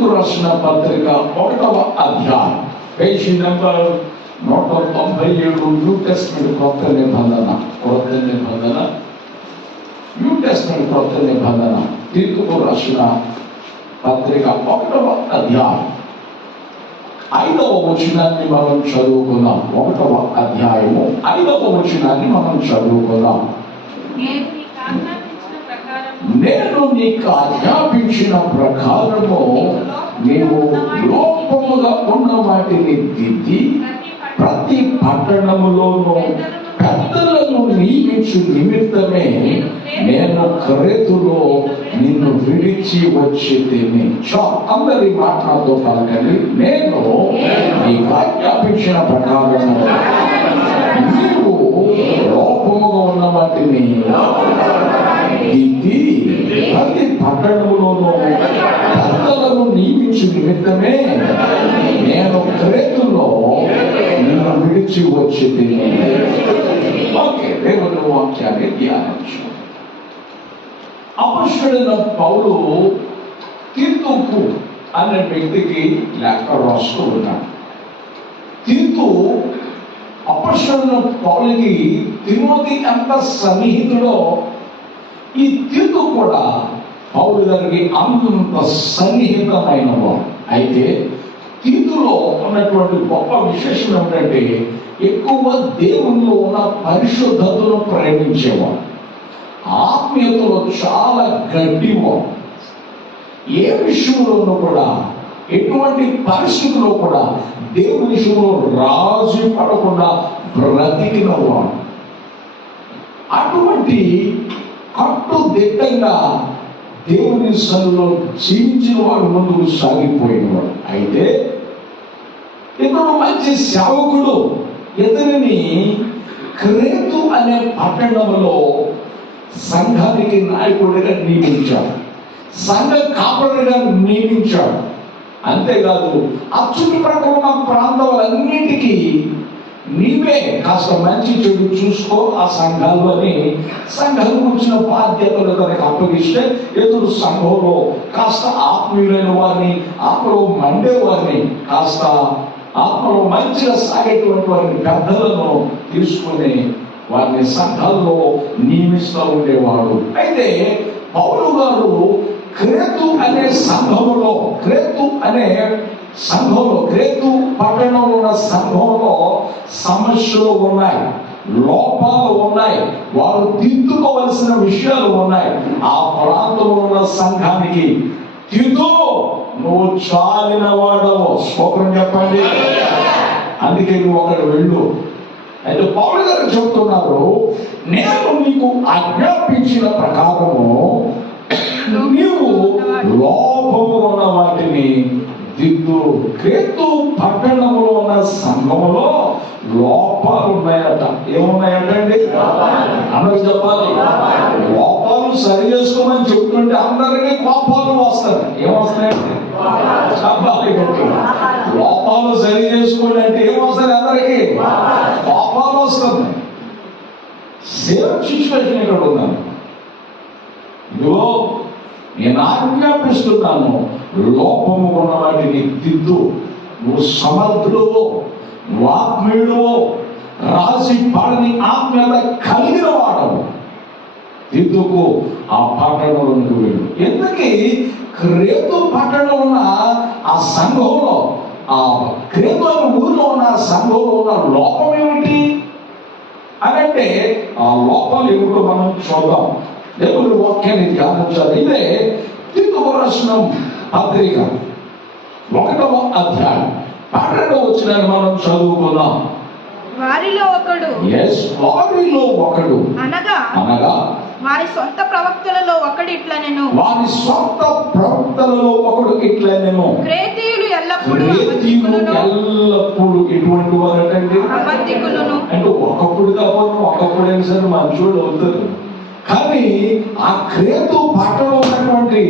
తీతుకు రాసిన పత్రిక 1వ అధ్యాయం పేజీ నెంబర్ 197, న్యూ టెస్ట్మెంట్ కొత్త నిబంధన న్యూ టెస్ట్మెంట్ కొత్త నిబంధన తీతుకు రాసిన పత్రిక 1వ అధ్యాయం 5వ వచనాన్ని మనం చదువుకుందాం. 1వ అధ్యాయము 5వ వచనాన్ని మనం చదువుకుందాం. నేను నీకు ఆజ్ఞాపించిన ప్రకారము నీవు లోపముగా ఉన్న వాటిని దిద్ది ప్రతి పట్టణములోనూ పెద్దలను నియమించు నిమిత్తమే నేను క్రేతులో నిన్ను విడిచి వచ్చేదేమి. అందరి మాటలతో పలకండి. నేను నీకు ఆజ్ఞాపించిన ప్రకారము నీవు లోపముగా ఉన్న వాటిని దిద్ది ప్రతి పట్టణములోనూ పెద్దలను నియమించు నిమిత్తమే నేను క్రేతులో నిన్ను విడిచి వచ్చేదేమి. ఓకే, దేవుని వాక్యాన్ని ధ్యానించు. అపొస్తలుడైన పౌలు తీతుకు అనే వ్యక్తికి లేఖ రాస్తూ ఉన్నాడు. తీతు అపొస్తలుడైన పౌలుకి తిమోతి ఎంత సన్నిహితుడో ఈ తీతు కూడా పౌలు గారికి అంత సన్నిహితమైన వాడు. అయితే తీతులో ఉన్నటువంటి గొప్ప విశేషం ఏమిటంటే ఎక్కువ దేవునిలో ఉన్న పరిశుద్ధతను ప్రేమించేవాడు, ఆత్మీయతలో చాలా గట్టివాడు. ఏ విషయంలోనూ కూడా ఎటువంటి పరిస్థితుల్లో కూడా దేవుని విషయంలో రాజీ పడకుండా బ్రతికిన వాడు. అటువంటి కట్టుదిట్టంగా దేవుని సన్నిధిలో జీవించిన వాడు ముందుకు సాగిపోయినవాడు. అయితే ఇతను మంచి సేవకుడు. ఇతనిని క్రేతు అనే పట్టణంలో సంఘానికి నాయకుడిగా నియమించాడు, సంఘ కాపరిగా నియమించాడు. అంతేకాదు ఆ చుట్టుప్రక్కల ఉన్న ప్రాంతాలన్నిటికీ నీవే కాస్త మంచి చెడు చూసుకో, ఆ సంఘాల్లోని సంఘం గురించిన బాధ్యతలు తనకు అప్పగిస్తే ఎదురు సంఘంలో కాస్త ఆత్మీయులైన వారిని, ఆత్మలో మండే వారిని, కాస్త ఆత్మలో మంచిగా సాగేటువంటి వారిని పెద్దలను తీసుకుని వారిని సంఘాల్లో నియమిస్తూ ఉండేవాడు. అయితే పౌలు గారు క్రేతు అనే సంఘములో, క్రేతు పట్టణంలో ఉన్న సంఘంలో సమస్యలు ఉన్నాయి, లోపాలు ఉన్నాయి, వారు దిద్దుకోవలసిన విషయాలు ఉన్నాయి. ఆ ప్రాంతంలో ఉన్న సంఘానికి తీతు నువ్వు చాలిన వాడవు, స్తోత్రం చెప్పండి, అందుకే నువ్వు అక్కడ వెళ్ళు. అయితే పౌలు గారు చెబుతున్నారు, నేను నీకు ఆజ్ఞాపించిన ప్రకారము నీవు లోపము ఉన్న వాటిని దిద్దు. క్రేతు పట్టణంలో ఉన్న సంఘములో లోపాలు ఉన్నాయట. ఏమున్నాయటండి? అందరూ చెప్పాలి. లోపాలు సరి చేసుకోమని చెప్తుంటే అందరికీ కోపాలు వస్తాయి. ఏమొస్తాయండి? చెప్పాలి గట్టి. లోపాలు సరి చేసుకోండి అంటే ఏమొస్తుంది? అందరికీ కోపాలు వస్తుంది. సేమ్ సిచ్యువేషన్ ఇక్కడ ఉన్నాను. ఇదిగో నేను ఆజ్ఞాపిస్తున్నాను, లోపము ఉన్న వాటిని దిద్దు. నువ్వు సమర్థుడువో, నువ్వు ఆత్మీయుడువో, రాసి పాడని ఆత్మీయత కలిగిన వాడవు, దిద్దుకు ఆ పట్టణంలోకి వెళ్ళు. ఎందుకీ క్రేతు పట్టణంలో ఉన్న ఆ సంఘంలో, ఆ క్రేతు అనే ఊరిలో ఉన్న సంఘంలో ఉన్న లోపం ఏమిటి అనంటే ఆ లోపాలు ఏమిటో మనం చూద్దాం. దేవుని వాక్యాన్ని ధ్యానించాలి. ఇదే తీతుకు రాసిన పత్రిక 1వ అధ్యాయం 12వ వచనాన్ని మనం చదువుకుందాం. వారిలో ఒకడు అనగా వారి సొంత ప్రవక్తలలో ఒకడు ఇట్లనెను, క్రేతీయులు ఎల్లప్పుడూ ఎటువంటి వారటండి? అబద్ధికులను. అంటే ఒకప్పుడు కావాలి, ఒకప్పుడైనా సరే మంచోళ్ళు అవుతారు. కానీ ఆ క్రేతు పట్టణంలో ఉన్నటువంటి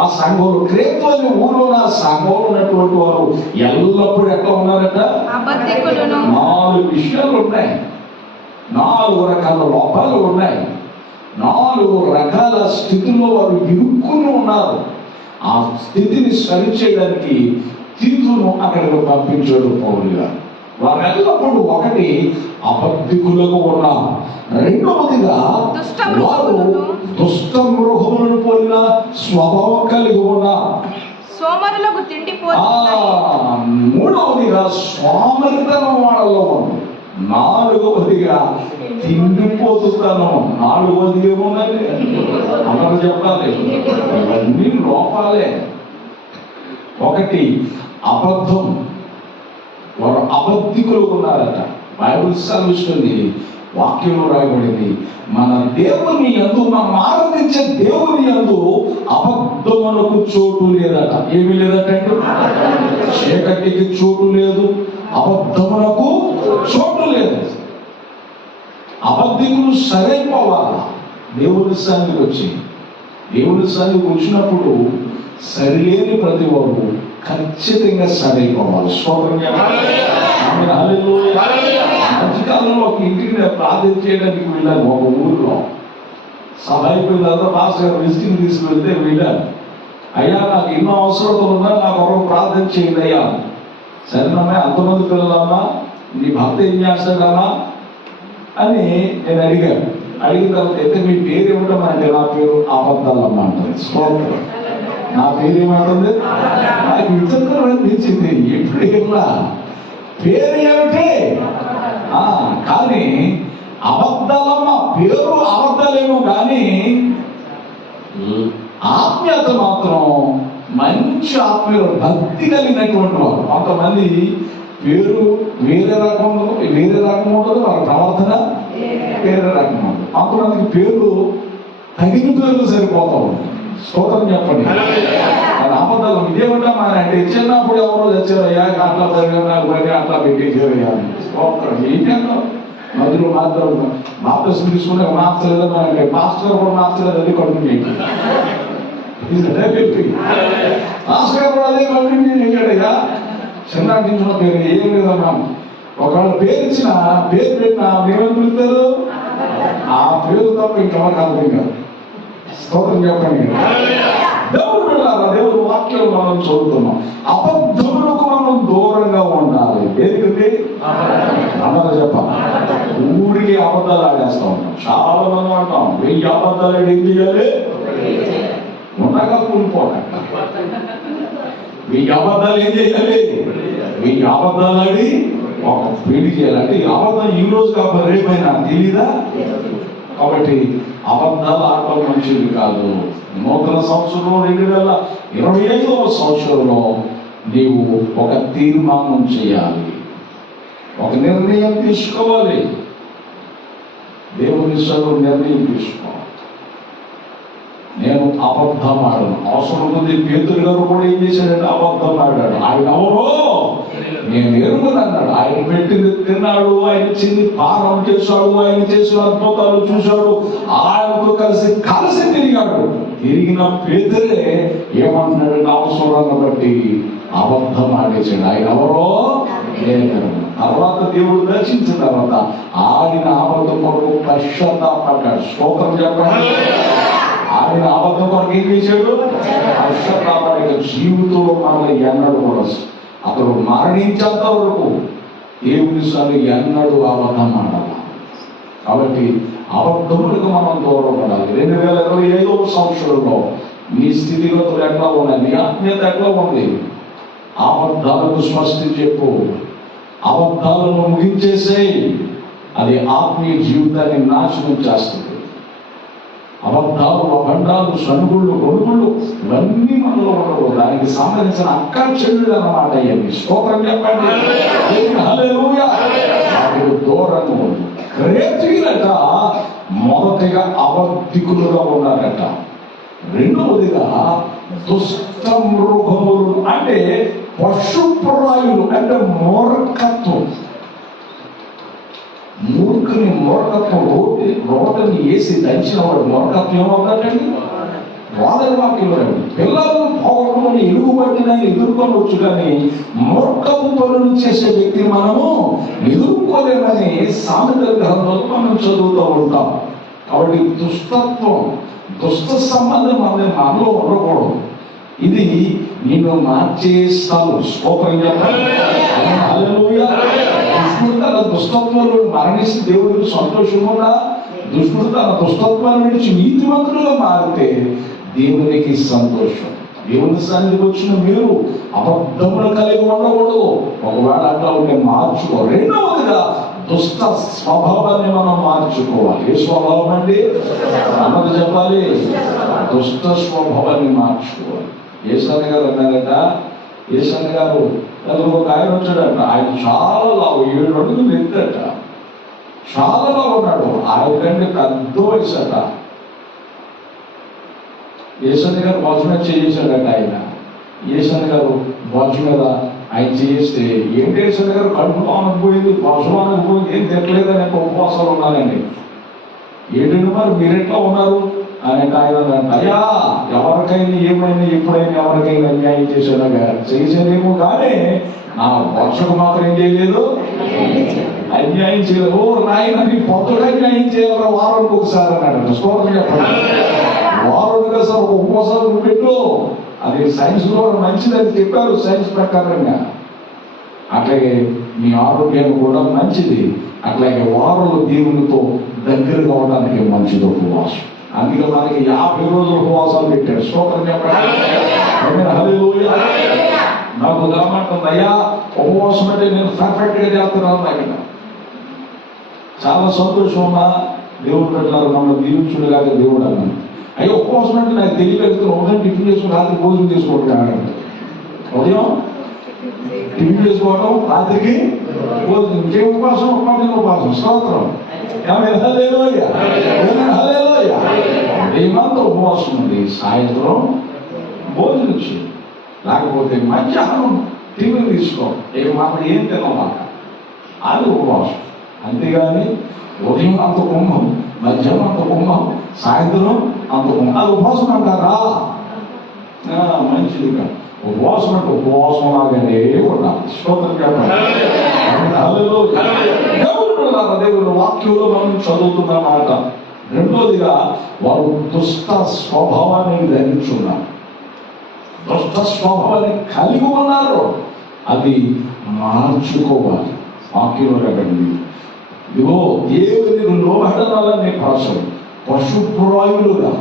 ఆ సంఘంలో, క్రేతు అనే ఊరిలో ఆ సంఘంలో ఉన్నటువంటి వారు ఎల్లప్పుడూ ఎట్లా ఉన్నారట? 4 విషయాలు ఉన్నాయి, 4 రకాల లోపాలు ఉన్నాయి, 4 రకాల స్థితిలో వారు ఇరుక్కుని ఉన్నారు. ఆ స్థితిని సరిచేయడానికి తీతును అక్కడికి పంపించాడు పౌలు గారు. వారెల్లప్పుడు ఒకటి అబద్ధికులకు ఉన్నారు, రెండవదిగా వారు దుష్ట మృగములను పోలిన స్వభావం కలిగి ఉన్నారు, సోమరులకు తిండి మూడవదిగా సోమరితనం వాళ్ళలో ఉంది, నాలుగవదిగా తిండిపోతుతనం, నాలుగవది ఏముందండి అందరూ చెప్పాలి, ఇవన్నీ లోపాలే. ఒకటి అబద్ధం, వారు అబద్ధికులు ఉన్నారట. బైబిల్ సెలవిస్తుంది, వాక్యంలో రాయబడింది, మన దేవుని యందు, మనం ఆరాధించే దేవుని యందు అబద్ధమునకు చోటు లేదట. ఏమీ లేదట, చీకటికి చోటు లేదు, అబద్ధమునకు చోటు లేదు. అబద్ధికులు సరైపోవాలా దేవుని సన్నిధికి వచ్చి. దేవుని సన్నిధికి వచ్చినప్పుడు సరిలేని ప్రతి వారు ఖచ్చితంగా సరైపోవాలి. మధ్యకాలంలో ఒక ఇంటికి నేను ప్రార్థన చేయడానికి వెళ్ళాను. ఒక ఊరిలో సభ అయిపోయిన తర్వాత మాస్టర్ విజిటింగ్ తీసుకువెళ్తే వెళ్ళాను. అయ్యా నాకు ఎన్నో అవసరాలు ఉన్నా, నాకు ఒకరు ప్రార్థన చేయండి అయ్యా. సరేనమ్మా, అంతమంది పిల్లలమ్మా, నీ భర్త ఏం చేస్తాడమ్మా అని నేను అడిగాను. అడిగిన తర్వాత అయితే మీ పేరు ఏమిటమంటే, నా పేరు అబద్ధాలమ్మ అంటుంది. స్తోత్రం. నా పేరు ఏమంటుంది, నాకు విచిత్రం అనిపించింది. ఎప్పుడు ఏమన్నా పేరు ఏమిటి, కానీ అబద్ధాలమ్మ పేరు అబద్ధాలేమో కానీ ఆత్మీయత మాత్రం మంచి ఆత్మీయులు, భక్తి కలిగినటువంటి వారు. కొంతమంది పేరు వేరే రకం ఉంటుంది, వాళ్ళ ప్రవర్తన వేరే రకం ఉంటుంది. కొంతమందికి పేరు తగిన పేర్లు సరిపోతా ఉంటుంది. స్తోత్రం చెప్పండి. అబద్ధాలు ఇదేమంటామా అంటే, చిన్నప్పుడు ఎవరో తెచ్చారయ్యా, అట్లా పరిగణ అట్లా పెట్టేసారయ్యా. స్తోత్రం. ఏం చేద్దాం, మధ్యలో మాత్రం బాప్టిజం తీసుకునే మార్చలేదని అంటే, మాస్టర్ కూడా మార్చలేదు, అది కంటిన్యూ మాస్టర్ కూడా అదే కంటిన్యూ చేశాడయ్యా. చిన్నటి నుంచి ఉన్న పేరు ఏం లేదన్నా, ఒకవేళ పేరు ఇచ్చిన పేరు పెట్టిన ఏమని పిలుస్తారు, ఆ పేరు తప్ప ఇంకెవరు కాదు. ఇంకా స్తోత్రం చెప్పండి. దేవుడు వెళ్ళారా, దేవుడు వాక్యం మనం చదువుతున్నాం. అబద్ధములకు మనం దూరంగా ఉండాలి. దేనికి అన్నది చెప్పాలి. ఊరికి అబద్ధాలు ఆడేస్తా ఉంటాం. చాలా మంది అంటాం, 1000 అబద్ధాలు ఏం చేయాలి, ఉండగా కూలిపోతాం. 1000 అబద్ధాలు ఏం చేయాలి, 1000 అబద్ధాలు ఆడి ఒక పెళ్లి చేయాలి. అంటే ఈ అబద్ధం ఈ రోజు కాబట్టి రేపైనా తెలీదా? కాబట్టి అబద్ధాలు ఆడటం మంచిది కాదు. నూతన సంవత్సరంలో 2025వ సంవత్సరంలో నీవు ఒక తీర్మానం చేయాలి, ఒక నిర్ణయం తీసుకోవాలి. దేవుని సభలో నిర్ణయం తీసుకోవాలి. నేను అబద్ధం ఆడను. అవసరం ఉంది. పేతురు గారు కూడా ఏం చేశాడంటే అబద్ధం ఆడాడు. ఆయన ఎవరో నేను ఎరుగును అన్నాడు. ఆయన పెట్టింది తిన్నాడు, ఆయన ఇచ్చింది పానం చేశాడు, ఆయన చేసిన అద్భుతాలు చూశాడు, ఆయనతో కలిసి తిరిగాడు. తిరిగిన పేతురే ఏమంటున్నాడు, అవసరాన్ని బట్టి అబద్ధం ఆడేసాడు. ఆయన ఎవరో నేను. తర్వాత దేవుడు దర్శించిన తర్వాత ఆయన అబద్ధం కొరకు పశ్చాత్తాపడ్డాడు. స్తోత్రం చెప్పండి. ఆయన అబద్ధం కొరకు ఏం చేశాడు, పశ్చాత్తాపడ్డ జీవితంలో మనల్ని ఎన్నడూ కూడా అతడు మరణించేంత వరకు దేవుని సార్లు ఎన్నడూ అబద్ధం ఆడాలి. కాబట్టి అబద్ధములకు మనం దూరం పడాలి. 2025వ సంవత్సరంలో నీ స్థితిగతులు ఎట్లా ఉన్నాయి, నీ ఆత్మీయత ఎట్లా ఉంది, అబద్ధాలకు స్పష్టం చెప్పు, అబద్ధాలను ముగించేసేయి. అది ఆత్మీయ జీవితాన్ని నాశనం చేస్తుంది. అబద్ధాలు, అబండాలు, సనుగుళ్ళు, గొడుగుళ్ళు ఇవన్నీ మనలో ఉండవు. దానికి సంబంధించిన అక్క చెల్లెలు అన్నమాట. ఇవన్నీ స్తోత్రం చెప్పండి. హల్లెలూయా. వాటికి దూరంగా ఉంది. క్రేతీయులట మొదటిగా అబద్ధికులుగా ఉన్నారట. రెండవదిగా దుష్ట మృగములు అంటే పశుప్రాయులు, అంటే మూర్ఖత్వం. మూర్ఖుని మూర్ఖత్వం రోడ్డుని వేసి దంచిన వాడు మూర్ఖత్వం ఏమవుతాడండి, వాదన వాక్యంలో పిల్లలను పోగొట్టుకుని ఎలుగుబట్టినని ఎదుర్కొనవచ్చు, కానీ మూర్ఖపు పనులు చేసే వ్యక్తిని మనము ఎదుర్కోలేమని సామెతల గ్రంథంలో మనం చదువుతూ ఉంటాం. కాబట్టి దుష్టత్వం, దుష్ట సంబంధం మనలో ఉండకూడదు. ఇది నిన్ను మార్చే స్థలం. స్తోత్రం చెప్పండి. హల్లెలూయా. దుష్టుడు తన దుష్టత్వంలో మరణిస్తే దేవుడికి సంతోషముగా, దుష్టుడు తన దుష్టత్వాన్ని విడిచి నీతిమంతులుగా మారితే దేవునికి సంతోషం. దేవుని సన్నిధికి వచ్చిన మీరు అబద్ధములు కలిగి ఉండకూడదు. ఒకవేళ అట్లా ఉంటే మార్చుకో. రెండవదిగా దుష్ట స్వభావాన్ని మనం మార్చుకోవాలి. ఏ స్వభావం అండి? అన్నది చెప్పాలి. దుష్ట స్వభావాన్ని మార్చుకోవాలి. యేసన్న గారు అన్నారట, యేసన్న గారు ఒక ఆయన వచ్చాడట, ఆయన చాలా లావు, 7 అడుగులు ఎత్తట, చాలా లావు ఉన్నాడు. ఆయన కంటే పెద్ద వయసు అట. యేసన్న గారు బాజు మీద చేసాడట. ఆయన యేసన్న గారు బాజు మీద ఆయన చేస్తే ఏంటి యేసన్న గారు కడుపు ఆనకపోయింది, పశువు ఆనకపోయింది, ఏం తిట్టలేదని ఉపవాసాలు ఉన్నానండి. ఏంటంటే మరి మీరెట్లా ఉన్నారు అని ఆయన అన్నట్టు, అయ్యా ఎవరికైనా ఏమైనా ఎప్పుడైనా ఎవరికైనా అన్యాయం చేశాడగా చేసేదేమో కానీ నా వర్షకు మాత్రం ఏం చేయలేదు, అన్యాయం చేయలేదు. ఓ నాయన నీ పొద్దుగా అన్యాయం చేయాలి వారానికి ఒకసారి అన్నాడు. స్తోత్రం చెప్పండి. వారానికి సార్ ఒక ఉపవాసాలు పెట్టు, అది సైన్స్ లో మంచిదని చెప్పారు. సైన్స్ ప్రకారంగా అట్లాగే మీ ఆరోగ్యానికి కూడా మంచిది. అట్లాగే వారంలో దేవునితో దగ్గరగా అవడానికి మంచిది ఉపవాసం. అందుకే మనకి 50 రోజులు ఉపవాసాలు పెట్టాడు. స్తోత్రం చెప్పండి. హల్లెలూయా. నాకు ఉదాహరణ అయ్యా ఉపవాసం అంటే నేను పర్ఫెక్ట్ గా చేస్తున్నాను. నాకు చాలా సంతోషం ఉన్నా దేవుడు పెట్టారు, మమ్మల్ని దీవించుడులాగా దేవుడు అన్నాను. అయ్యో ఉపవాసం అంటే నాకు తెలియలేదు. ఉదయం టిఫిన్ చేసుకుని రాత్రి భోజనం చేసుకోవడం, ఉదయం టిఫిన్ చేసుకోవడం, రాత్రికి భోజనం, ఇంకేం ఉపవాసం, ఉపవాసం. స్తోత్రం. హల్లెలూయా. హల్లెలూయా. ఏమంతా ఉపవాసం ఉంది. సాయంత్రం భోజనం చేయి, లేకపోతే మధ్యాహ్నం టిఫిన్ తీసుకో, మాకు ఏం తినమాట, అది ఉపవాసం. అంతేగాని ఉదయం అంత కుంభం, మధ్యాహ్నం అంత కుంభం, సాయంత్రం అంత కుంభం, అది ఉపవాసం అంటారా? మంచిది కాదు. ఉపవాసం అంటే ఉపవాసం లాగానే ఉండాలి. స్తోత్రం చెప్పండి. దేవుడు వాక్యంలో మనం చదువుతున్న మాట. రెండోదిగా వారు దుష్ట స్వభావాన్ని ధరించున్నారు, దుష్ట స్వభావాన్ని కలిగి ఉన్నారు. అది మార్చుకోవాలి. వాక్యంలో కదండి, ఇదిగో దేవునికి లోబడాలని ప్రజలు పశుప్రాయులుగా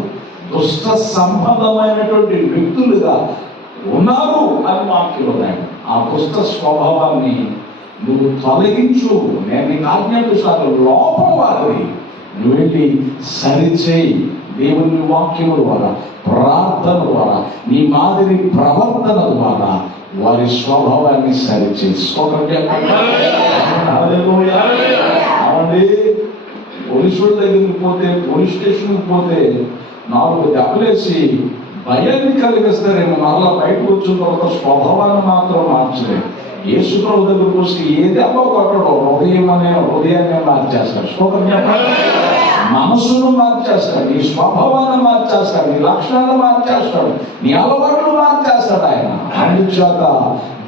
దుష్ట సంబంధమైనటువంటి వ్యక్తులుగా ఉన్నారు అని వాక్యంలో. ఆ దుష్ట స్వభావాన్ని నువ్వు తొలగించు. నేను నీకు ఆజ్ఞాపిస్తాను. లోపం వారిని నువ్వు వెళ్ళి సరిచేయి. దేవుని వాక్యము ద్వారా, ప్రార్థన ద్వారా, నీ మాదిరి ప్రవర్తన ద్వారా వారి స్వభావాన్ని సరిచేయి. అవండి పోలీసుల దగ్గరికి పోతే, పోలీస్ స్టేషన్కి పోతే 4 దెబ్బలేసి భయాన్ని కలిగిస్తారేమో, మరలా బయటకు వచ్చిన తర్వాత స్వభావాన్ని మాత్రం మార్చలేదు. యేసు ప్రభు దగ్గరకు వస్తే ఏ దెబ్బ కొట్టడం, హృదయాన్ని మార్చేస్తాడు. స్తోత్రం చెప్పండి. మనసును మార్చేస్తాడు, నీ స్వభావాన్ని మార్చేస్తాడు, నీ లక్షణాలు మార్చేస్తాడు, నీ అలవాట్లు మార్చేస్తాడు ఆయన. అందుచేత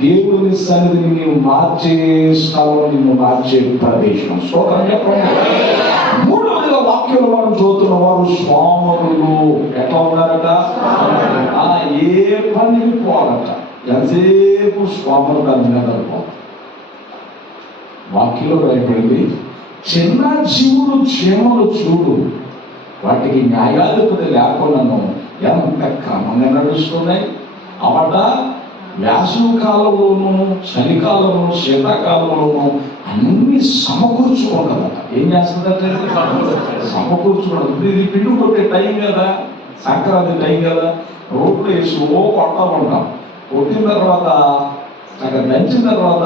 దేవుని సన్నిధిని నీవు మార్చే స్థలం, నిన్ను మార్చే ప్రదేశం. స్తోత్రం చెప్పండి. మూడవదిగా వాక్యంలో మనం చూస్తున్న వారు స్వాములు ఎట్లా ఉన్నారట? ఏ పనికి పోవాలట, ఎంతసేపు స్వాములు దాని మీద వాక్యంలో రాయబడింది. చిన్న జీవులు చీమలు చూడు, వాటికి న్యాయాధిపతి లేకుండాను ఎంత క్రమంగా నడుస్తున్నాయి. అవట వేసవి కాలంలోనూ, చలికాలంలో, శీతాకాలంలోనూ అన్ని సమకూర్చుకోగలట. ఏం చేస్తుందంటే సమకూర్చుకోవడం. ఇది పిండి కొట్టే టైం కదా, సంక్రాంతి టైం కదా, రోడ్లు వేసి కొడతా ఉంటాం. కొట్టిన తర్వాత అక్కడ దంచిన తర్వాత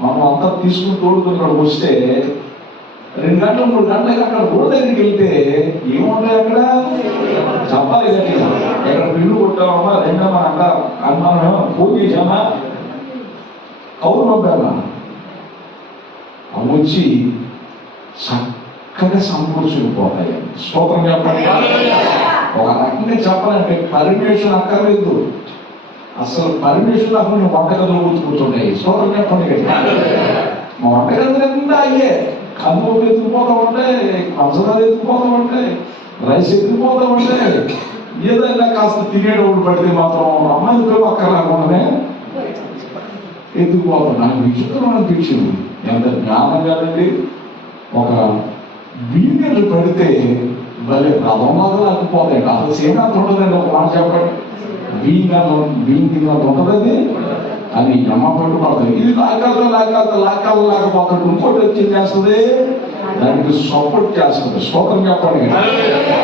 మనం అంతా తీసుకుని తోడుకున్నాడు వస్తే 2 గంటలు 3 గంటలకి అక్కడ రోడ్ దగ్గరికి వెళ్తే ఏముంటాయి అక్కడ? చెప్పాలి గట్టిగా, ఎక్కడ బిల్లు కొట్టామమ్మా, రెండమ్మా అంటారు. మనం ఫోన్ చేసామా, కౌరు పంపామా, అవి వచ్చి చక్కగా సమకూర్చుకుపోతాయి. స్తోత్రం చెప్పండి. ఒక రకంగా చెప్పాలంటే పర్మిషన్ అక్కర్లేదు. అసలు పర్మిషన్ అసలు నువ్వు వంటగదులు కూర్చుంటాయి. స్తోత్రం చెప్పండి. మా వంటగదులు అయ్యే కందులు ఎత్తుకుపోతా ఉంటాయి, పంచదార ఎత్తుకుపోతా ఉంటాయి, రైస్ ఎత్తుకుపోతా ఉంటాయి, ఏదైనా కాస్త తినేటప్పుడు పడితే మాత్రం అమ్మాయితో అక్కర్లేకుండానే ఎత్తుకుపోతాం. నాకు విచిత్రం అనిపించింది. ఎంత జ్ఞానం కదండి. ఒక బియ్యం పడితే భలే రథంలాగా లేకపోతాయి. అసలు సేనంత ఉంటుందండి. ఒక మాట చెప్పండి, బియ్యం తిన్నంత ఉంటుంది అది అమ్మ పట్టుకుంటుంది. ఇది లేకపోతాడు. ఇంకోటి వచ్చి చేస్తుంది, దానికి సపోర్ట్ చేస్తుంది. స్తోత్రం చెప్పండి.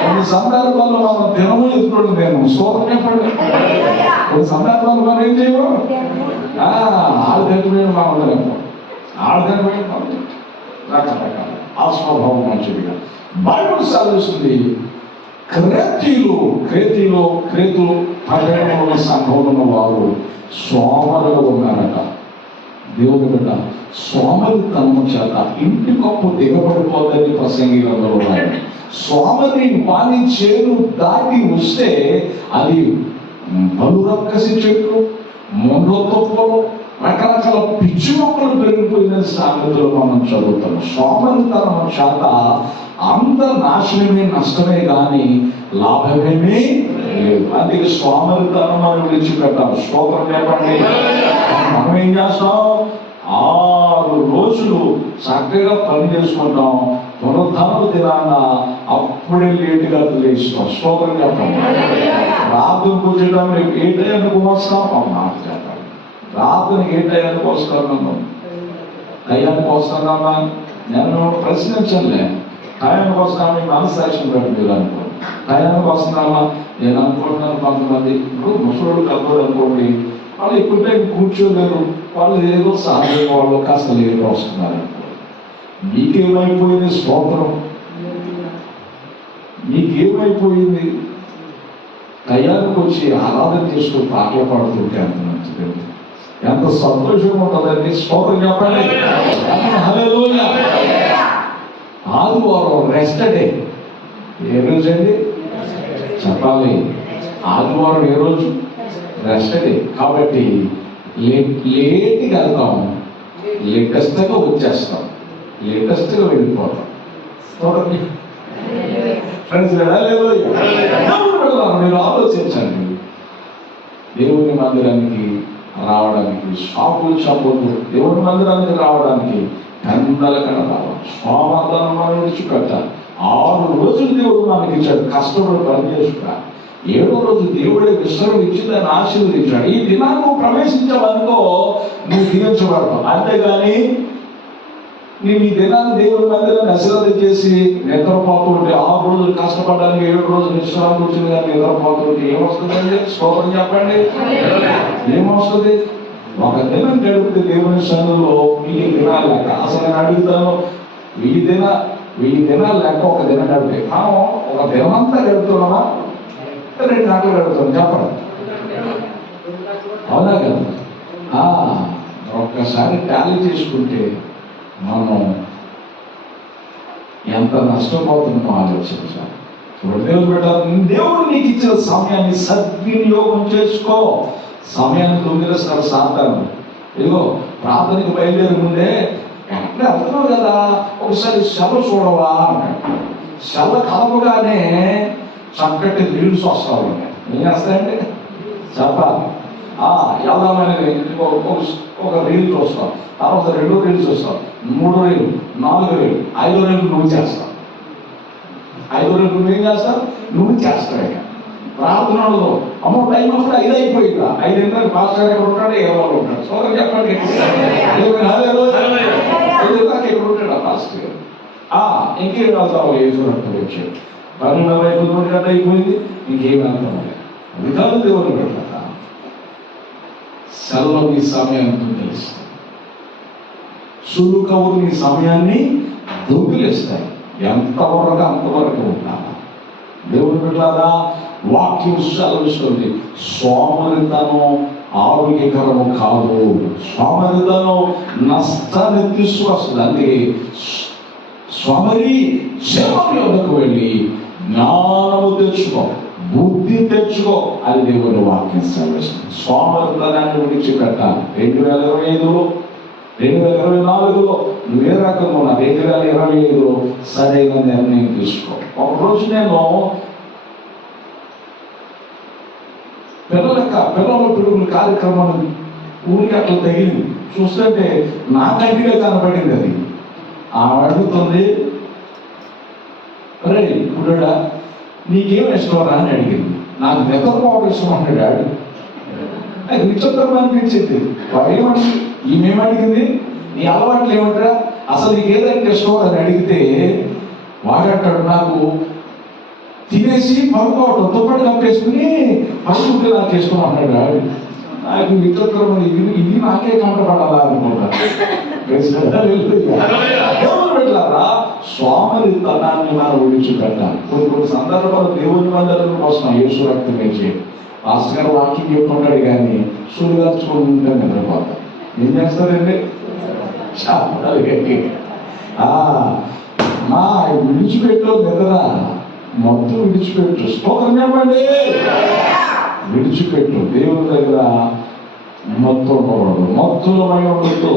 కొన్ని సందర్భాల్లో మనం దినము ఎత్తుకోండి. నేను స్తోత్రం చెప్పండి. కొన్ని సందర్భాల్లో మనం ఏం చేయము, ఆడు చనిపోయిన మనం ఆడు చనిపోయిన రకరకాల ఆ స్వభావం మంచిదిగా బైబిల్ సాధిస్తుంది. క్రేతులు పట్టణంలో సంఘంలో ఉన్న వారు సోమరులు ఉన్నారట. దేవుని బిడ్డ సోమరితనము చేత ఇంటి కప్పు దిగబడిపోదని ప్రసంగిలో ఉన్నాయి. సోమరి వాణి చేను దాటి వస్తే అది బలురక్కసి చెట్లు, మొండ్ల తొప్పలు, రకరకాల పిచ్చి మొక్కలు పెరిగిపోయిన సామెతలు మనం చదువుతాం. సోమరితనం చేత అంత నాశనమే, నష్టమే కానీ లాభమేమీ లేదు. అందుకే సోమరితనం మనం విడిచిపెట్టాం. స్తోత్రం చెప్పండి. మనం ఏం చేస్తాం, 6 రోజులు చక్కగా పని చేసుకుంటాం. పునరుద్ధాన దినాన అప్పుడే లేటుగా లేస్తాం. స్తోత్రం చెప్పండి. రాత్రి కూర్చోడం రేపు ఏ టైంకి వస్తాం మాట చెప్పండి. రాత్రికి ఏ టైంకి వస్తాను, టైంకి వస్తానమ్మా నేను ప్రశ్నించలే. టైంకి వస్తాను మీకు మనసాక్ష్యం పెట్టలేదు అనుకో. టైంకి వస్తున్నామా నేను అనుకుంటున్నాను. కొంతమంది ఇప్పుడు ముసలోళ్ళు కలవరు అనుకోండి, వాళ్ళు ఎక్కువ టైం కూర్చోలేరు. వాళ్ళు ఏదో సహజంగా వాళ్ళు కాస్త లేట్ వస్తున్నారు అనుకో. మీకేమైపోయింది స్తోత్రం, మీకేమైపోయింది? టయానికి వచ్చి ఆరాధన చేసుకుని పాటలు పాడుతుంటే అంత మంచిది, ఎంత సంతోషంగా ఉంటుందండి. స్తోత్రం చెప్పండి. హల్లెలూయా. ఆదివారం రెస్ట్ డే. ఏ రోజు అండి చెప్పాలి? ఆదివారం ఏ రోజు? Rest day. కాబట్టి లేట్గా వెళ్తాం, లేటెస్ట్గా వచ్చేస్తాం, లేటెస్ట్గా వెళ్ళిపోతాం. ఫ్రెండ్స్ మీరు ఆలోచించండి. దేవుని మందిరానికి రావడానికి షాపులు దేవుని మందిరానికి రావడానికి పెందల కడతారు. సోమర్థనం విడిచిపెట్టాలి. 6 రోజులు దేవుడు మనకి ఇచ్చాడు, కష్టపడి పని చేసుకున్నా. 7వ రోజు దేవుడే విశ్రాంతి ఇచ్చి దాన్ని ఆశీర్వదించాడు. ఈ దినాన్ని నువ్వు ప్రవేశించావనుకో నువ్వు దీవించబడతావు. అంతేగాని నేను ఈ దినాన్ని దేవుడి మందిరాన్ని అశ్రద్ధ చేసి నిద్రపోతుంటే 6 రోజులు కష్టపడడానికి 7 రోజులు విశ్రాంతి వచ్చింది కానీ నిద్రపోతుంటే ఏమొస్తుందండి? స్తోత్రం చెప్పండి. ఏమొస్తుంది? ఒక దినం గడిపితే దేవుని సన్నిధిలో 1000 దినాలు లెక్క. అసలు నేను అడుగుతాను, 1000 దినాలు లెక్క ఒక దినం గడిపే. మనం ఒక దినమంతా గడుపుతున్నామా, 2 గంటలు గడుపుతాం చెప్పండి. అవునా కదా? ఒక్కసారి టాలీ చేసుకుంటే మనం ఎంత నష్టపోతుందో ఆలోచించాలి. దేవుడు నీకు ఇచ్చిన సమయాన్ని సద్వినియోగం చేసుకో. సమయాన్ని దొంగిలిస్తారు సాతాను. ఇదిగో ప్రార్థనకి బయలుదేరి ముందే ఎక్కడ వెళ్తున్నావు కదా, ఒకసారి సెల చూడవా అన్నాడు. సెల కలపగానే చక్కటి రీల్స్ వస్తావు. ఏం చేస్తాయండి చెప్పాలి. వెళ్దామని ఒక రీల్ చూస్తాం, తర్వాత 2 రీల్స్ వస్తాం, 3 రీలు, 4 రీలు, 5 రీలు నువ్వు చేస్తావు. 5 రీలు నువ్వేం చేస్తావు? నువ్వు చేస్తావు. ఇక ప్రార్థనలో అమ్మో టైం వస్తే 5 అయిపోయిందా, 5 పాస్టర్ ఎక్కడ ఉంటాడు, ఎవరు ఉంటాడు? సోదరు చెప్పండి. 5 దాకా ఎక్కడ ఉంటాడు ఆ పాస్టర్? ఇంకేం వెళ్తావు? ఏసుకుంటూ వచ్చాడు 12 అయిపోయింది, ఇంకేం వెళ్తాం? అది కాదు దేవుని పెట్ట సెలవు నీ సమయాన్ని దొంగిలిస్తాయి. సులుకవులు నీ సమయాన్ని దొంగిలిస్తాయి. ఎంతవరకు అంతవరకు ఉండాలి. దేవుని బిడ్డలారా వాక్యం సెలవిస్తుంది, సోమరితనం ఆరోగ్యకరము కాదు. సోమరితనం నష్టాన్ని తీసుకొస్తుంది. అందుకే సోమరి శవం యొద్దకు వెళ్ళి జ్ఞానము తెచ్చుకో, బుద్ధి తెచ్చుకో అని దేవుని వాక్యం సెలవిస్తుంది. సోమరితనాన్ని విడిచిపెట్టాలి. 2025లో 2024లో నువ్వే రకంగా ఉన్నా 2025లో సరైన నిర్ణయం తీసుకో. ఒకరోజు నేను పిల్లల పిడుగుల కార్యక్రమాన్ని ఊరికి అట్లా తగిలింది. చూస్తుంటే నా కంటిగా కనపడింది. అది అడుగుతుంది, అరే పురుడా నీకేం ఇష్టమరా అని అడిగింది. నాకు నిద్రపోవడం ఇష్టం అన్నాడు డాడీ. అది విచిత్రం అనిపించింది. వాడేమడి ఈమెమడిగింది, నీ అలవాట్లు ఏమంటారా, అసలు నీకు ఏదైతే ఇష్టం అని అడిగితే వాడంటాడు, నాకు తినేసి పడుకోవటం దుప్పటి కప్పేసుకుని పసుపు నాకు ఇష్టం అన్నాడు డాడీ. నాకు విచిత్రం, ఇది నాకే కంటపడాలా అనుకుంటాను. వెళ్ళారా స్వామితనాన్ని మనం విడిచిపెట్టాలి. కొన్ని సందర్భాలు దేవుని మందిరం కోసం యేసు రక్తం వేసి పాస్టర్ గారు వాక్యం చెప్పుకుంటాడు, కానీ సూర్యగార్చుకొని ఉంటాను నిద్రపోతాం. ఏం చేస్తారండి? మా విడిచిపెట్టు నిద్ర మొత్తం విడిచిపెట్టు. స్తోత్రం చెప్పండి. విడిచిపెట్టు. దేవుని దగ్గర మొత్తం ఉండకూడదు, మొత్తులమై ఉండదు.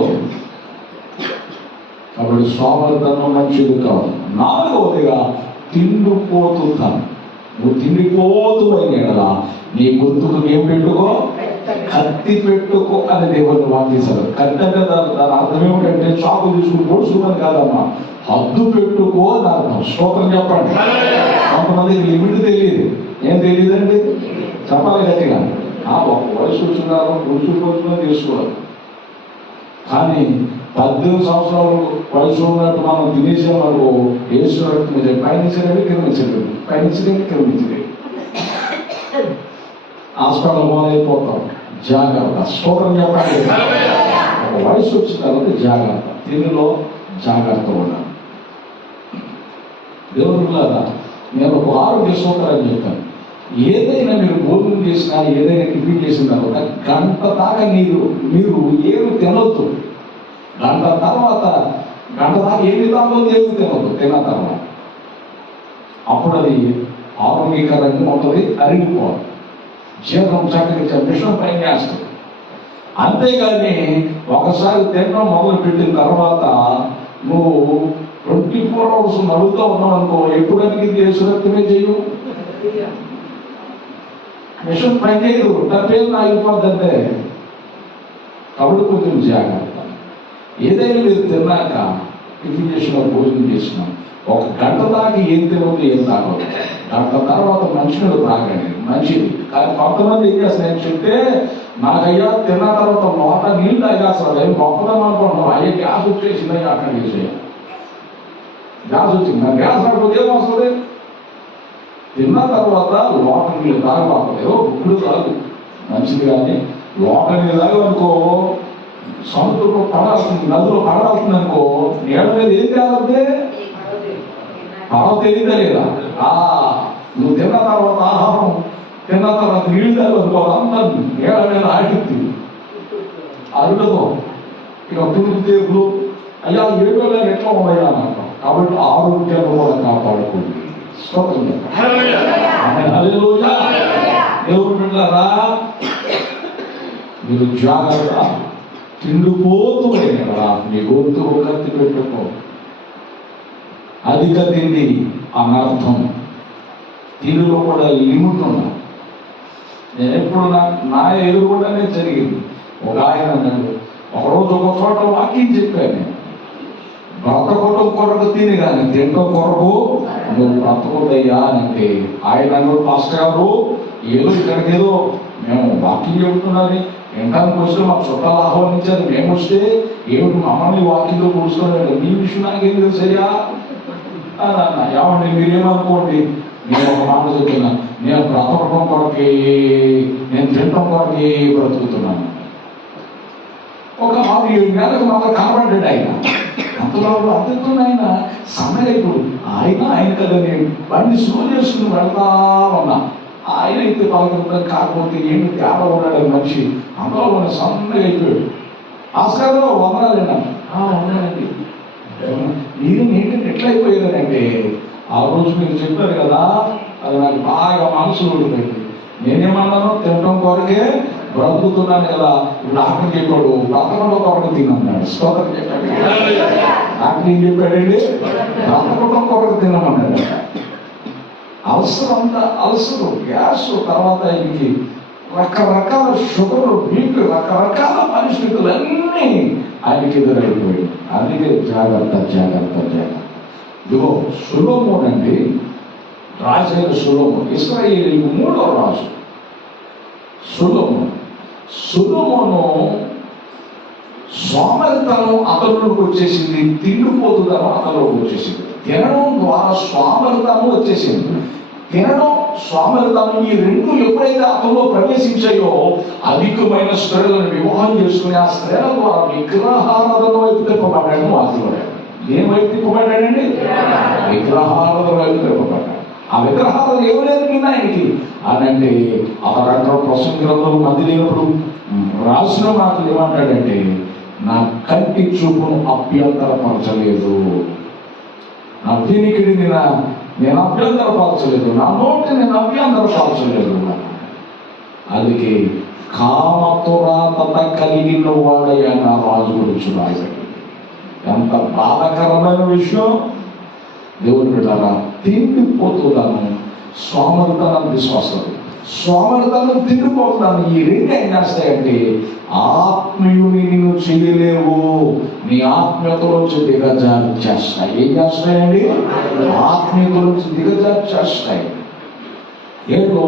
కాబట్టి స్వామితనం మంచిది కాదు. 4వదిగా తిండిపోతున్నాను. నువ్వు తిండిపోతూ అయినా నీ గొంతుకు ఏం పెట్టుకో, కత్తి పెట్టుకో అని దేవుని వాక్యేశారు. కత్తి అంటే దాని అర్థం ఏమిటంటే చాకు తీసుకుని పొడుచుకోమని కాదమ్మా, హద్దు పెట్టుకో అని అర్థం. స్తోత్రం చెప్పండి. కొంతమందికి లిమిట్ తెలియదు. ఏం తెలియదండి? చెప్పాలి గట్టిగా. ఒక వయసు వచ్చినారు, రుచిపోతున్నా తీసుకోవాలి. కానీ 18 సంవత్సరాలు వయసు ఉన్నట్టు మనం తినేసేవాళ్ళు వేసుకున్నట్టు మీద పయనించలేదు, కిరమించలేదు, పయనించలేదు, కిరమించలేదు. హాస్పిటల్ పోలైపోతాం. జాగ్రత్త. స్తోత్రం చెప్పండి. ఒక వయసు వచ్చిన తర్వాత జాగ్రత్త, తినిలో జాగ్రత్త ఉండాలి. దేవుడులాగా నేను ఒక ఆరోగ్య సూత్రాన్ని చెప్పాను. ఏదైనా మీరు భోజనం చేసినా, ఏదైనా టిఫిన్ చేసిన తర్వాత గంట దాకా మీరు ఏమి తినొద్దు. గంట దాకా ఏమి తాగొద్దు, ఏమి తినొద్దు. తిన్న తర్వాత అప్పుడు అది ఆరోగ్యకరంగా ఉంటుంది, అరిగిపోవాలి. జీర్ణం చక్కగా మిషన్ పైన వేస్తుంది. అంతేగాని ఒకసారి తినడం మొదలు పెట్టిన తర్వాత నువ్వు 24 hours నడుగుతూ ఉన్నావు అనుకో, ఎప్పుడానికి దేశరక్తమే చేయవు, మిషన్ పని చేయదు, డబ్బేలు ఆగిపోద్దంటే. కాబట్టి కొంచెం జాగ్రత్త. ఏదైనా మీరు తిన్నాక టిఫిన్ చేసిన, భోజనం చేసిన ఒక గంట దాకా ఏం తినవద్దు, ఏం తాగదు. గంట తర్వాత మంచినీళ్ళు తాగండి, మంచిది. కానీ కొంతమంది ఏం చేస్తారని చెప్తే, నాకయ్యా తిన్న తర్వాత లోట నీళ్ళు తాగేస్తారు. ఏం గొప్పదం అనుకుంటున్నాం. అయ్యే గ్యాస్ వచ్చేసింది, అక్కడ చేసేయాలి. గ్యాస్ వచ్చింది, మరి గ్యాస్ రాకపోతే ఏమొస్తుంది? తిన్న తర్వాత లోట నీళ్ళు తాగలేదు, ఇప్పుడు తాగు మంచిది. కానీ లోట నీళ్ళు తాగనుకో, సముద్రంలో పడాల్సింది, నదిలో పడాల్సింది అనుకో, నీళ్ళ మీద ఏం తేలంటే పడవ తెలియదా లేదా? నువ్వు తిన్న తర్వాత ఆహారం తిన్న తర్వాత నీళ్ళు తాగనుకో, అందరు నీళ్ళ మీద ఆగిద్ది, అరుగదు. ఇక పురుగు తేపులు అయ్యా ఏడో ఎట్లా ఉన్నాయా అన్నమాట. కాబట్టి ఆరోగ్యాన్ని కూడా కాపాడుకోండి. దేవుడు బిడ్డలారా, మీరు జాగ్రత్త. తిండిపోతూ కదా మీ గొంతు కత్తి పెట్టుకో. అధిక తిండి అనర్థం. తిండిలో కూడా లిమిట్ ఉండాలి. నేను ఎప్పుడు నా ఎదురుకుండానే జరిగింది. ఒక ఆయన అన్నాడు, ఒకరోజు ఒక చోట వాక్యం చెప్పాను, బ్రతకటం కొరకు తిని కానీ తినటం కొరకు నువ్వు బ్రతకూడదయ్యా అని. అంటే ఆయన అన్నాడు, పాస్టర్ గారు ఏదో ఇక్కడికి ఏదో మేము వాక్యం చెబుతున్నది వినడానికి వస్తే మాకు చుట్టాలు ఆహ్వానించారు, మేము వస్తే ఏమిటి మమ్మల్ని వాక్యంలో కూర్చున్నాడు, నీ విషయం నాకేం తెలుసయ్యా అన్న. ఏమండి మీరేమనుకోండి, నేను ఒక మాట చెప్తున్నా, నేను బ్రతకటం కొరకే, నేను తినటం కొరకే బ్రతుకుతున్నాను. ఒక 6-7 నెలలకు మాకు కనబడ్డాడు ఆయన. అంతలో అర్థం ఆయన సమయకుడు. ఆయన కదా నేను బండి స్లో చేసుకుని వెళ్తా ఉన్నా. ఆయన అయితే పలకడం కాకపోతే ఏంటి తేడా ఉన్నాడు మనిషి. అందులో మన సన్నగా అయిపోయాడు. ఆస్కారంలో వందనాలండి. వందనండి. ఏంటంటే ఎట్లా అయిపోయానంటే, ఆ రోజు మీరు చెప్పారు కదా, అది నాకు బాగా మనసు ఉండిపోయింది. నేనేమన్నాను, తినడం కొరకే బ్రతుకుతున్నాను కదా. ఇప్పుడు డాక్టర్ చెప్పాడు బ్రతకంలో కొరకు తినన్నాడు. స్తోత్రం చెప్పాడు. డాక్టర్ ఏం చెప్పాడండి? బ్రతకటం కొరకు తినమన్నాడు. అవసరం అంతా అలసరు, గ్యాస్, తర్వాత ఆయనకి రకరకాల షుగర్, బీపీ, రకరకాల పరిస్థితులన్నీ ఆయనకి ఎదురైపోయాయి. అందుకే జాగ్రత్త జాగ్రత్త జాగ్రత్త. ఇదిగో సొలొమోను అండి, రాజైన సొలొమోను ఇశ్రాయేలీయులకు 3వ రాజు సొలొమోను సోమరితనం అతనిలోకి వచ్చేసింది, తిండిపోతుదనం అతనిలోకి వచ్చేసింది. తినడం ద్వారా సోమరితనం వచ్చేసింది. తినడం, సోమరితనం ఈ రెండు ఎప్పుడైతే అతనిలో ప్రవేశించాయో అధికమైన స్త్రీలను వివాహం చేసుకుని ఆ స్త్రీల ద్వారా విగ్రహారాధన వైపు తిప్పబడ్డాడు. వాక్యపడ్డాడు. ఏం వైపు తిప్పబడ్డాడండి? విగ్రహారాధన వైపు తిప్పబడ్డాడు. ఆ విగ్రహారాధన ఏమలేదు కింద ఆయనకి అని అంటే అతను అంటారు ప్రసంగ గ్రంథంలో మంది లేనప్పుడు రాసిన మాటలు ఏమంటాడంటే, నా కంటి చూపును అభ్యంతరపరచలేదు, నా వినికిడిని నేను అభ్యంతరపరచలేదు, నా నోటి నేను అభ్యంతరపరచలేదు. అందుకే కామతురాతత కలిగిన వాడయ్యా నా రాజు గురించి రాశాడు. ఎంత బాధకరమైన విషయం దేవుని బిడ్డలారా. తిండిపోతున్నాను, సోమరితనం విశ్వాసం, సోమరితనం తిండిపోతున్నాను. ఈ రెండు ఏం చేస్తాయంటే ఆత్మీయుని నిన్ను చేయలేవు, నీ ఆత్మీయతలోంచి దిగజారు చేస్తాయి. ఏం చేస్తాయండి? ఆత్మీయతలోంచి దిగజారు చేస్తాయి. ఏదో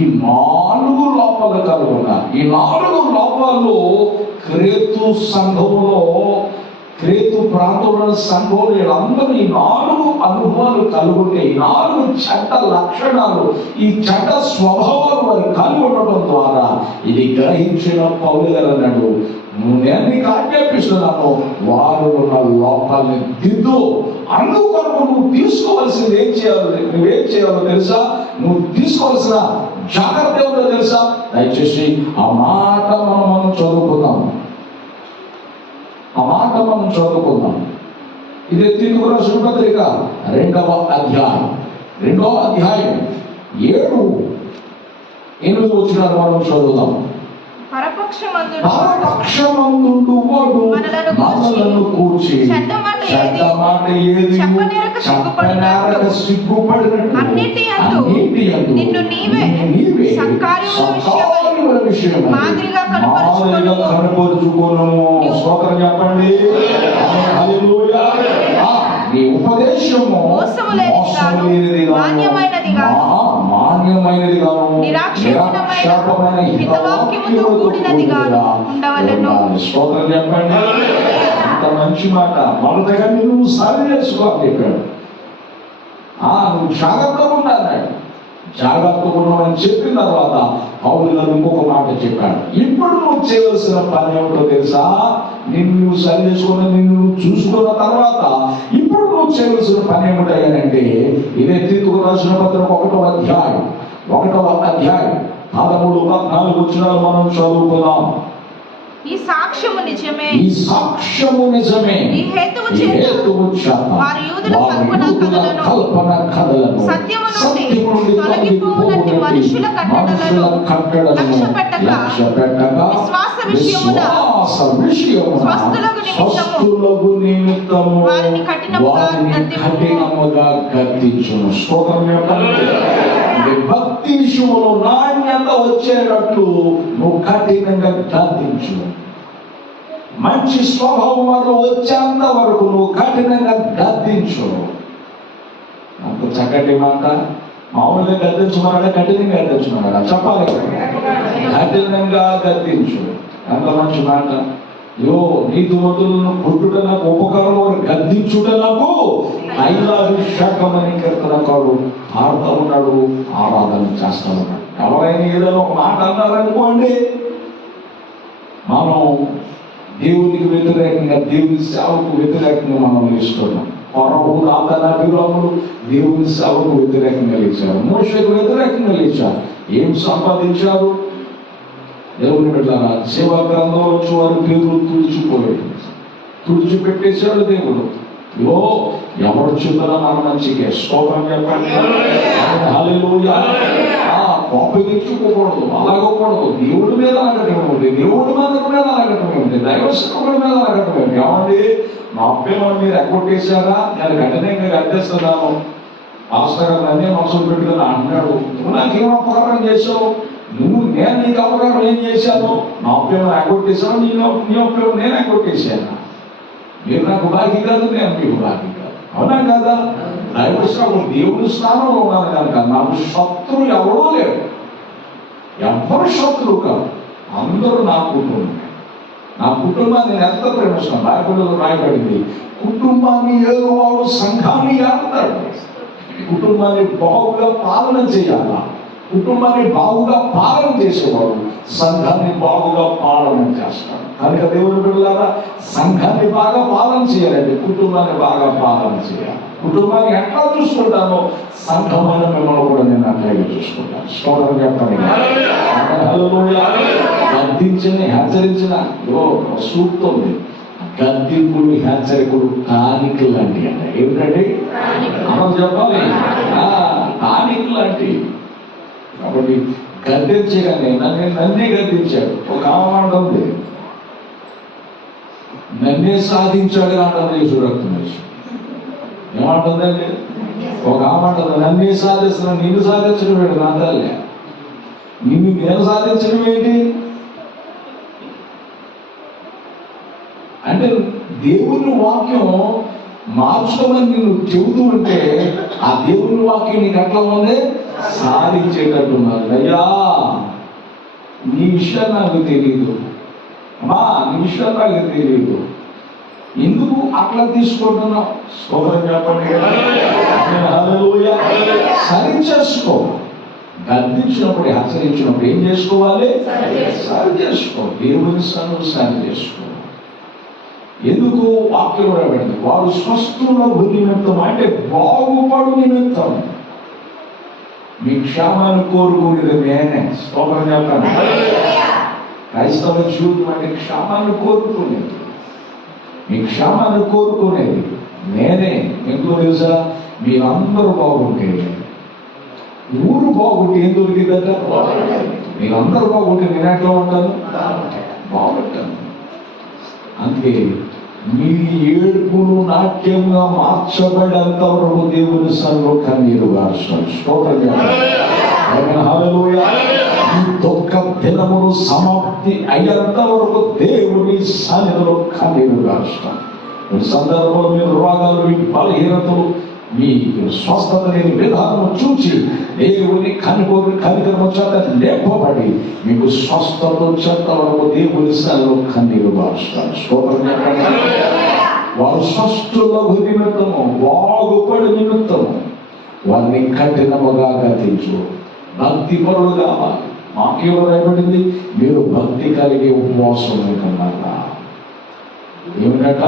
ఈ 4 లోపాలు కలుగున్నా, ఈ 4 లోపాలు క్రేతు సంఘంలో, క్రేతు ప్రాంతంలో సంఘంలో వీళ్ళందరూ ఈ 4 అనుభవాలు కలుగుంటే, ఈ 4 చెడ్డ లక్షణాలు, ఈ చెడ్డ స్వభావాలు వారు కలిగి ఉండటం ద్వారా ఇది గ్రహించిన పౌలు గారు అన్నాడు, నేను నీకు ఆజ్ఞాపిస్తున్నాను, వారు ఉన్న లోపాలని దిద్దు. అందుకొరకు నువ్వు తీసుకోవాల్సింది ఏం చేయాలి, నువ్వేం చేయాలో తెలుసా? నువ్వు తీసుకోవాల్సిన జాగ్రత్త ఏమిటో తెలుసా? దయచేసి ఆ మాట మనం చదువుకుందాం. ఆ మాట మనం చదువుకుందాం. ఇదే తీతుకు రాసిన పత్రిక 2వ అధ్యాయం 7-8 వచనాలు మనం చదువుదాం. పరపక్షమందుండు వాడు మనలను కూర్చి చెడ్డ మాట ఏది చెప్పనేరక సిగ్గుపడినట్టు అన్నిటి యందు నిన్ను నీవే సత్కార్యముల విషయమై మాదిరిగా కనపరుచుకొనుము. స్తోత్రం చెప్పండి. హల్లెలూయా. నీ ఉపదేశము మాన్యమైనదిగాను నిరాక్షేపమైన హితవాక్యముతో కూడినదిగాను ఉండవలెను. స్తోత్రం చెప్పండి. అంత మంచి మాట. మొదటగా నువ్వు సరి చేసుకోవాలి చెప్పాడు. నువ్వు జాగ్రత్తగా ఉండాలి. జాగ్రత్తగా ఉన్నామని చెప్పిన తర్వాత పౌలు గారు ఇంకొక మాట చెప్పాడు. ఇప్పుడు నువ్వు చేయవలసిన పని ఏమిటో తెలుసా? నిన్ను సరి చేసుకున్న, నిన్ను చూసుకున్న తర్వాత ఇప్పుడు నువ్వు చేయవలసిన పని ఏమిటంటే, ఇదే తీతుకు రాసిన పత్రిక 1వ అధ్యాయం 13-14 వచనాలు మనం చదువుకుందాం. ఈ సాక్ష్యము నిజమే, ఈ హేతువు చేత వారి యూదుల కల్పన కథలను సత్యము నుండి తొలగిపోవునట్టి మనుషుల కట్టడలను లక్ష్యపెట్టక విశ్వాస విషయమున స్వస్థులకు నిమిత్తము వారిని కఠినముగా గద్దించును. స్తోత్రం చెప్పండి. భక్తి విషయంలో నాణ్యత వచ్చేటట్లు నువ్వు కఠినంగా గద్దించు. మంచి స్వభావం వరకు వచ్చేంత వరకు నువ్వు కఠినంగా గద్దించు. అంత చక్కటి మాట. మామూలుగా గద్దించుకున్నాడా? కఠినంగా గద్దించుకున్నాడా? చెప్పాలి. కఠినంగా గద్దించు. ఎంత మంచి మాట. నీతిమంతులను కొట్టుటలకు ఉపకారం గద్దించుటలకు తైలాభిషేకమని కీర్తనకారుడు పాడుతూ ఉన్నాడు, ఆరాధన చేస్తూ ఉన్నాడు. ఎవరైనా ఏదైనా ఒక మాట అన్నారనుకోండి, మనం దేవునికి వ్యతిరేకంగా, దేవుని సేవకు వ్యతిరేకంగా మనం లేస్తున్నాం. పొరవు రాతనాభిరాములు దేవుని సేవకు వ్యతిరేకంగా లేచారు, మోషకు వ్యతిరేకంగా లేచారు. ఏం సంపాదించారు? దేవుని బిడ్డలారా, సేవా గ్రంథంలో వచ్చి వారు పేరు తుడిచిపెట్టేశాడు దేవుడు. ఎవరు చెప్పినా మన మంచికే. స్తోత్రం చెప్పండి. హల్లెలూయా. కోపగించుకోకూడదు, అలాగకూడదు. దేవుడి మీద అలగటం ఉంది, దేవుడి మీద అలగటం ఉంది, దైవ సేవకుడి మీద అలగటం ఉంది. ఏమండి, మా అబ్బాయి మీరు ఎగ్గొట్టేశారా? నేను కఠినంగా గడ్డేస్తున్నాను, పాస్టర్ గారు అన్నీ మనసులు పెట్టుకుని అన్నాడు. నువ్వు నాకేం అపకారం చేసావు? నేను నీకు అవగాహన ఏం చేశాను? నా ఉపయోగం ఎగ్గొట్టేశాను, నీ ఉపయోగం నేను ఎగ్గొట్టేశాను. మీరు నాకు బాకీ కాదు, నేను మీకు బాకీ కాదు. అవునా కదా? దైవశాఖం దేవుని స్థానంలో ఉన్నాను కనుక నాకు శత్రువు ఎవరూ లేరు. ఎవరు శత్రువు కాదు, అందరూ నా కుటుంబం. నా కుటుంబాన్ని నేను ఎంత ప్రేమిస్తాను. బైబిల్లో రాయబడింది, కుటుంబాన్ని ఏలువాడు సంఘాన్ని ఏలుతాడు. కుటుంబాన్ని బాగుగా పాలన చేయాలా? కుటుంబాన్ని బాగుగా పాలన చేసేవాడు సంఘాన్ని బాగుగా పాలన చేస్తాడు. కనుక దేవుని బిడ్డలారా, సంఘాన్ని బాగా పాలన చేయాలండి, కుటుంబాన్ని బాగా పాలన చేయాలి. కుటుంబాన్ని ఎట్లా చూసుకుంటానో సంఘమైన మిమ్మల్ని కూడా నేను అట్లాగే చూసుకుంటాను. స్తోత్రం చెప్పండి. గద్దించిన హెచ్చరించిన సూక్తం ఉంది, గద్దింపులు హెచ్చరికులు టానిక్ లాంటి అంట. ఏమిటండి? మనం చెప్పాలి, టానిక్ లాంటి. కాబట్టి గద్దించగానే నన్నే గద్దించాడు. ఒక ఆమాట ఉంది, నన్నే సాధించాడు అంటుంది యేసురక్తం. ఏమంటుందండి? ఒక ఆమాట నన్నే సాధిస్తున్నా, నిన్ను సాధించడం ఏంటి? నా తల్లి, నిన్ను నేను సాధించడం ఏంటి అంటే దేవుని వాక్యం మార్చుకోమని నేను చెబుతూ ఉంటే ఆ దేవుని వాక్యం నీకు అట్లా ఉంది, సాధించేటట్టున్నారు. అయ్యా నీ విషయం నాకు తెలియదు, అమ్మా నీ విషయం నాకు తెలియదు, ఎందుకు అట్లా తీసుకుంటున్నావు? స్తోత్రం చెప్పండి. సరి చేసుకో. గద్దించినప్పుడు హెచ్చరించినప్పుడు ఏం చేసుకోవాలి? సరి చేసుకో. దేవుని సరి చేసుకో. ఎందుకు? వాక్యం రాబడింది, వాడు స్వస్థుల నిమిత్తం అంటే బాగుపడు నిమిత్తం మీ క్షేమాన్ని కోరుకునేది నేనే. స్తోత్రం చెప్పండి. క్రైస్తవ జీవితం అంటే క్షేమాన్ని కోరుకునేది, మీ క్షేమాన్ని కోరుకునేది నేనే. ఎందుకు తెలుసా? మీరందరూ బాగుంటే, ఊరు బాగుంటే ఏం దొరికిందట? మీరందరూ బాగుంటే నేను ఎట్లా ఉంటాను? బాగుంటాను. అందుకే మీ ఏడుపును నాట్యంగా మార్చబడేంత వరకు దేవుని సన్నిధిలో కన్నీరు గారుస్తాడు. దుఃఖ దినమును సమాప్తి అయ్యేంత వరకు దేవుని సన్నిధిలో కన్నీరు గారుస్తాడు. ఈ సందర్భంలో మీరు రోగాలు, మీ బలహీనతలు, మీ స్వస్థత లేని విధానం చూచి దేవుని కనికరము చేత లేపబడి మీకు స్వస్థత చేత వరకు దేవుని సన్నిధిలో కన్నీరు గారుస్తాడు. స్తోత్రం చెప్పండి. వారు స్వస్థుల నిమిత్తము, బాగుపడి నిమిత్తము వారిని కఠినముగా గద్దించు. భక్తి పరులు కావాలి. మాకేమో రాయబడింది, మీరు భక్తి కలిగి ఉపవాసం కన్నారా? ఏమిటట?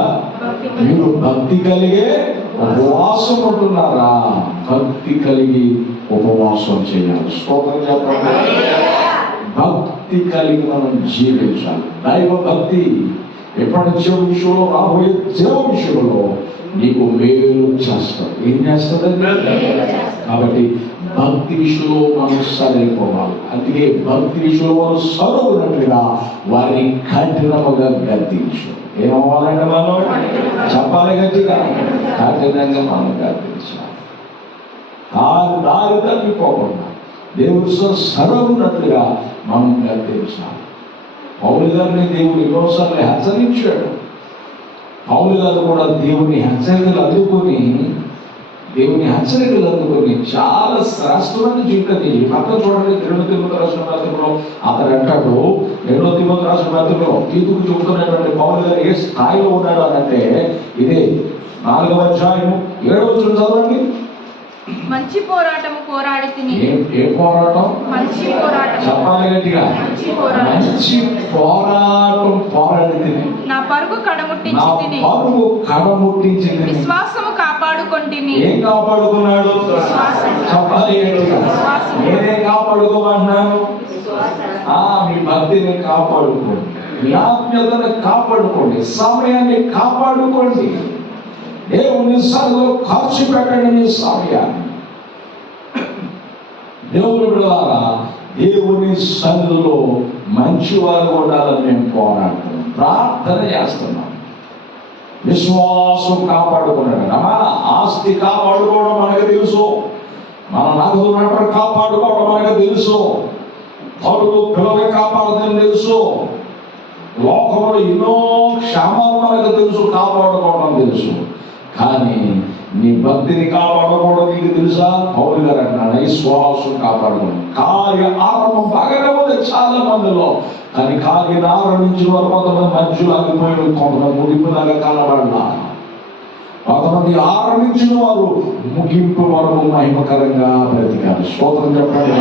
మీరు భక్తి కలిగే ఉపవాసం ఉంటున్నారా? భక్తి కలిగి ఉపవాసం చేయాలి. స్తోత్రం చెప్పండి. భక్తి కలిగి మనం జీవించాలి. దైవ భక్తి ఎప్పటి జీవ విషయంలో, రాబోయే జీవ విషయంలో నీకు మేలు చేస్తాడు. ఏం చేస్తుందండి? కాబట్టి భక్తి విషయంలో మనం సరైపోవాలి. అందుకే భక్తి విషయంలో మనం సరవునట్లుగా వారిని కఠినముగా గద్దించు. ఏమవ్వాలంటే మనం చెప్పాలి గట్టిగా, కఠినంగా మనం గద్దించాలి. దారి తప్పిపోకుండా దేవుడు సరవునట్లుగా మనం గద్దించాలి. పౌలు గారిని దేవుడు ఎన్నోసార్లు హెచ్చరించాడు. పౌలు గారు కూడా దేవుని హెచ్చరికలు అందుకొని చాలా శ్రేష్టమైన జీవితాన్ని పక్కన చూడండి. 2 తిమోతి రాసిన పత్రికలో అతను అంటాడు, 2 తిమోతి రాసిన పత్రికలో తీతుకు చెబుతున్నటువంటి పౌలు గారు ఏ స్థాయిలో ఉన్నాడు అని అంటే, ఇదే 4వ అధ్యాయం 7వ వచనం చదవండి. మంచి పోరాటము పోరాడి తిని. ఏ పోరాటం? మంచి పోరాటం. చెప్పాలి గట్టిగా. మంచి పోరాటం పోరాడి తిని. నా పరుగు కడముట్టించి తిని. విశ్వాసము కాపాడుకొంటిని. ఏం కాపాడుకున్నాడు? చెప్పాలి గట్టిగా. నేనే కాపాడుకోమన్నాను. మీ భక్తిని కాపాడుకోండి, మీ ఆత్మీయతను కాపాడుకోండి, సమయాన్ని కాపాడుకోండి. దేవుని సన్నిధిలో ఖర్చు పెట్టండి మీ సమయాన్ని. దేవుని బిడ్డలారా, దేవుని సన్నిధిలో మంచివారు ఉండాలని మేము పోరాడుతున్నాం, ప్రార్థన చేస్తున్నాం. విశ్వాసం కాపాడుకున్నాడు. మన ఆస్తి కాపాడుకోవడం మనకు తెలుసు, మన నగదు నట కాపాడుకోవడం మనకు తెలుసు. పౌలు పిల్లల్ని కాపాడదని తెలుసు, లోకంలో ఎన్నో క్షేమాలు మనకు తెలుసు, కాపాడుకోవడం తెలుసు. కానీ నీ భక్తిని కాపాడుకోవడం నీకు తెలుసా? పౌలు గారు అంటున్నాడు, విశ్వాసం కాపాడుకోవడం. కార్య ఆరంభం బాగానే ఉంది చాలా మందిలో, కానీ కార్య ఆరంభించిన వారు కొంతమంది మధ్యలో ఆగిపోయారు, కొంతమంది ముగింపులాగా కనబడాల. కొంతమంది ఆరంభించిన వారు ముగింపు వరకు మహిమకరంగా బ్రతికారు. స్తోత్రం చెప్పండి.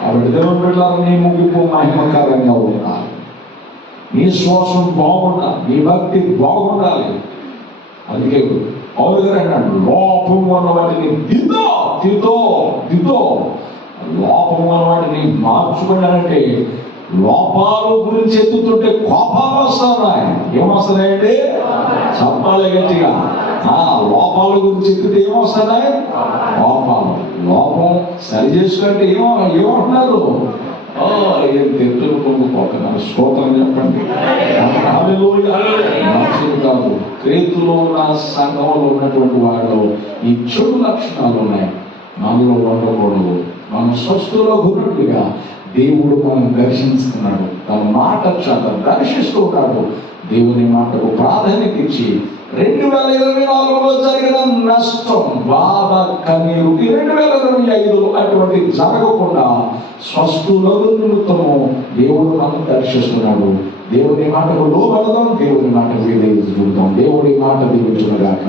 కాబట్టి దేవుని బిడ్డలారా, నీ ముగింపు మహిమకరంగా ఉండాలి, నీ శ్వాసం బాగుండాలి, నీ భక్తి బాగుండాలి. అందుకే పౌలు గారు అన్నాడు, లోపం ఉన్న వాటిని దిద్దో లోపం ఉన్న వాటిని మార్చుకున్నానంటే, లోపాల గురించి ఎత్తుతుంటే కోపాలు వస్తున్నాయి. ఏమొస్తున్నాయండి? చెప్పాలి గట్టిగా. లోపాల గురించి ఎత్తుతే ఏమొస్తున్నాయి? కోపాలు. లోపం సరి చేసుకుంటే ఏమంటున్నారు? తెత్తులు పొందుకోకున్నారు. స్తోత్రం చెప్పండి. మనుషులు కాదు, క్రీస్తులో ఉన్న సంఘంలో ఉన్నటువంటి వాడు ఈ చెడు లక్షణాలు ఉన్నాయి, మనలో ఉండకూడదు. మనం స్వస్థలో గురుట్టుగా దేవుడు మనం దర్శిస్తున్నాడు, తన మాట చేత దర్శిస్తూ ఉన్నాడు. దేవుని మాటకు ప్రాధాన్యత ఇచ్చి 2024లో జరిగిన నష్టం, బాధ, కన్నీరు 2025లో అటువంటి జరగకుండా స్వస్థుల నిమిత్తము దేవుడు మనం దర్శిస్తున్నాడు. దేవుని మాటకు లోబడదాం, దేవుని మాటకు విధేయత చూద్దాం. దేవుడి మాట దీవించుగాక.